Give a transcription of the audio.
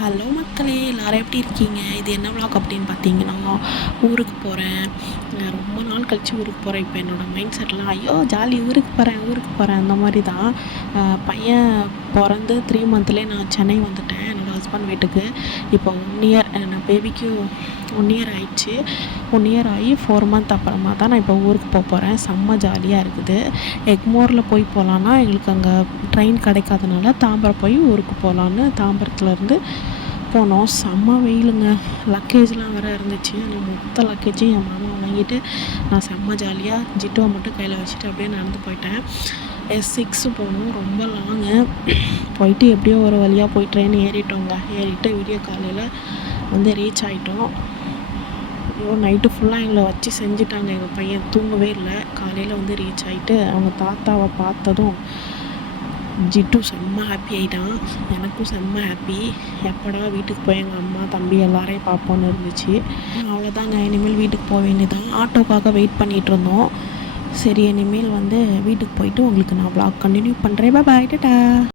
Hello மக்களே, எல்லாரும் எப்படி இருக்கீங்க? இது என்ன vlog அப்படின்னு பார்த்தீங்கன்னா, ஊருக்கு போகிறேன். ரொம்ப நாள் கழிச்சு ஊருக்கு போகிறேன். இப்போ என்னோடய மைண்ட் செட்லாம் ஐயோ ஜாலி, ஊருக்கு போகிறேன் ஊருக்கு போகிறேன் அந்த மாதிரி தான். பையன் பிறந்து 3 மந்த்லேயே நான் சென்னை வந்துட்டேன் என்னோடய ஹஸ்பண்ட் வீட்டுக்கு. இப்போ 1 இயர் நான் பேபிக்கு 1 இயர் ஆயிடுச்சு. 1 இயர் ஆகி 4 மந்த் அப்புறமா தான் நான் இப்போ ஊருக்கு போகிறேன். செம்ம ஜாலியாக இருக்குது. எக்மோரில் போய் போகலான்னா எங்களுக்கு அங்கே ட்ரெயின் கிடைக்காதனால தாம்பரம் போய் ஊருக்கு போகலான்னு தாம்பரத்துலேருந்து போனோம். செம்ம வெயிலுங்க. லக்கேஜ்லாம் வேறு இருந்துச்சு. ஆனால் மொத்த லக்கேஜையும் என் மாமா வாங்கிட்டு நான் செம்ம ஜாலியாக ஜிட்டுவை மட்டும் கையில் வச்சுட்டு அப்படியே நடந்து போயிட்டேன். S6 போனோம். ரொம்ப லாங்கு. போயிட்டு எப்படியோ ஒரு வழியாக போய் ட்ரெயின் ஏறிட்டோங்க. ஏறிட்டு விடிய காலையில் வந்து ரீச் ஆகிட்டோம். ஐயோ நைட்டு ஃபுல்லாக எங்களை வச்சு செஞ்சுட்டாங்க. எங்கள் பையன் தூங்கவே இல்லை. காலையில் வந்து ரீச் ஆகிட்டு அவங்க தாத்தாவை பார்த்ததும் ஜிட்டு செம்ம ஹாப்பி ஆகிட்டான். எனக்கும் செம்ம ஹாப்பி. எப்படா வீட்டுக்கு போய் எங்கள் அம்மா தம்பி எல்லாரையும் பார்ப்போன்னு இருந்துச்சு. அவ்வளோதாங்க, இனிமேல் வீட்டுக்கு போக வேண்டியதான். ஆட்டோக்காக வெயிட் பண்ணிகிட்டு இருந்தோம். சரி, இனிமேல் வந்து வீட்டுக்கு போயிட்டு உங்களுக்கு நான் vlog கண்டினியூ பண்ணுறேன். பாய் டாடா.